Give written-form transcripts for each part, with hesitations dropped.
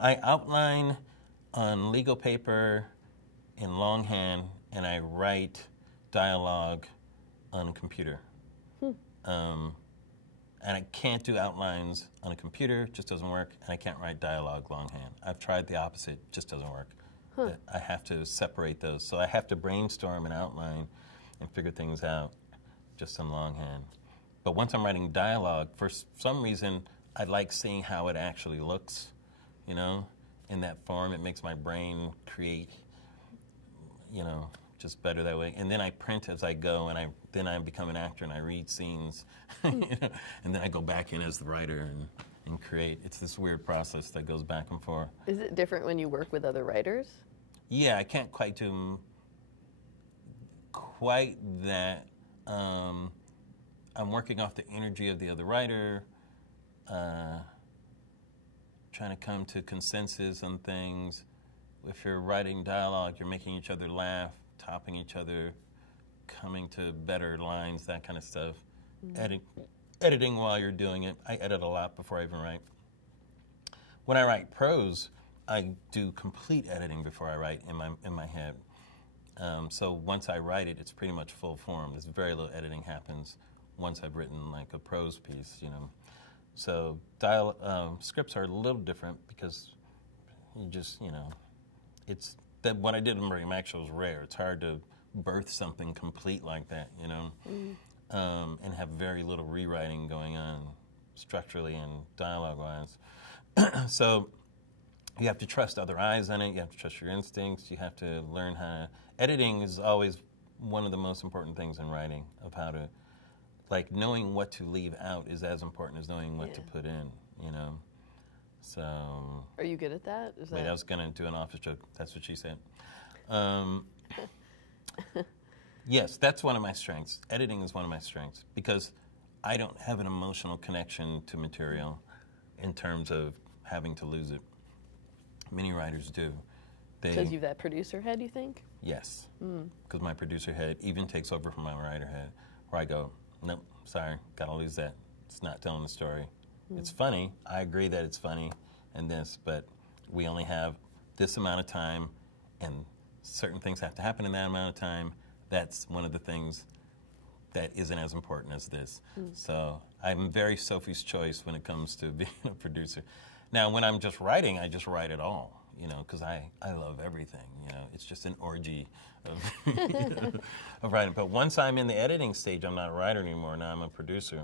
I outline on legal paper in longhand, and I write dialogue on a computer. And I can't do outlines on a computer, it just doesn't work, and I can't write dialogue longhand. I've tried the opposite, it just doesn't work. I have to separate those. So I have to brainstorm an outline and figure things out just in longhand. But once I'm writing dialogue, for some reason, I like seeing how it actually looks, you know, in that form. It makes my brain create, you know, just better that way. And then I print as I go, and then I become an actor and I read scenes, you know, and then I go back in as the writer and create. It's this weird process that goes back and forth. Is it different when you work with other writers? Yeah, I can't quite do quite that. I'm working off the energy of the other writer, trying to come to consensus on things. If you're writing dialogue, you're making each other laugh, topping each other, coming to better lines, that kind of stuff. Editing while you're doing it. I edit a lot before I even write. When I write prose, I do complete editing before I write in my head. So once I write it, it's pretty much full form. There's very little editing happens once I've written like a prose piece, you know. So scripts are a little different because you just, you know, it's that what I did in Miriam Actual was rare. It's hard to birth something complete like that, you know, and have very little rewriting going on structurally and dialogue-wise. So you have to trust other eyes on it. You have to trust your instincts. You have to learn how to... Editing is always one of the most important things in writing, of how to... Like, knowing what to leave out is as important as knowing what to put in, you know? So... Are you good at that? Wait, I was going to do an office joke. That's what she said. Yes, that's one of my strengths. Editing is one of my strengths because I don't have an emotional connection to material in terms of having to lose it. Many writers do. Because you have that producer head, you think? Yes. Because my producer head even takes over from my writer head, where I go, nope, sorry, gotta lose that. It's not telling the story. It's funny. I agree that it's funny and this, but we only have this amount of time, and certain things have to happen in that amount of time. That's one of the things that isn't as important as this. So I'm very Sophie's Choice when it comes to being a producer. Now, when I'm just writing, I just write it all, you know, because I love everything, you know. It's just an orgy of, of writing. But once I'm in the editing stage, I'm not a writer anymore. Now I'm a producer,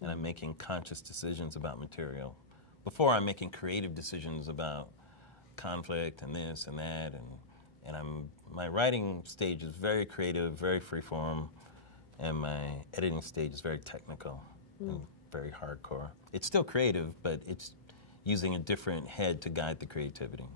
and I'm making conscious decisions about material. Before, I'm making creative decisions about conflict and this and that, and my writing stage is very creative, very freeform, and my editing stage is very technical and very hardcore. It's still creative, but it's using a different head to guide the creativity.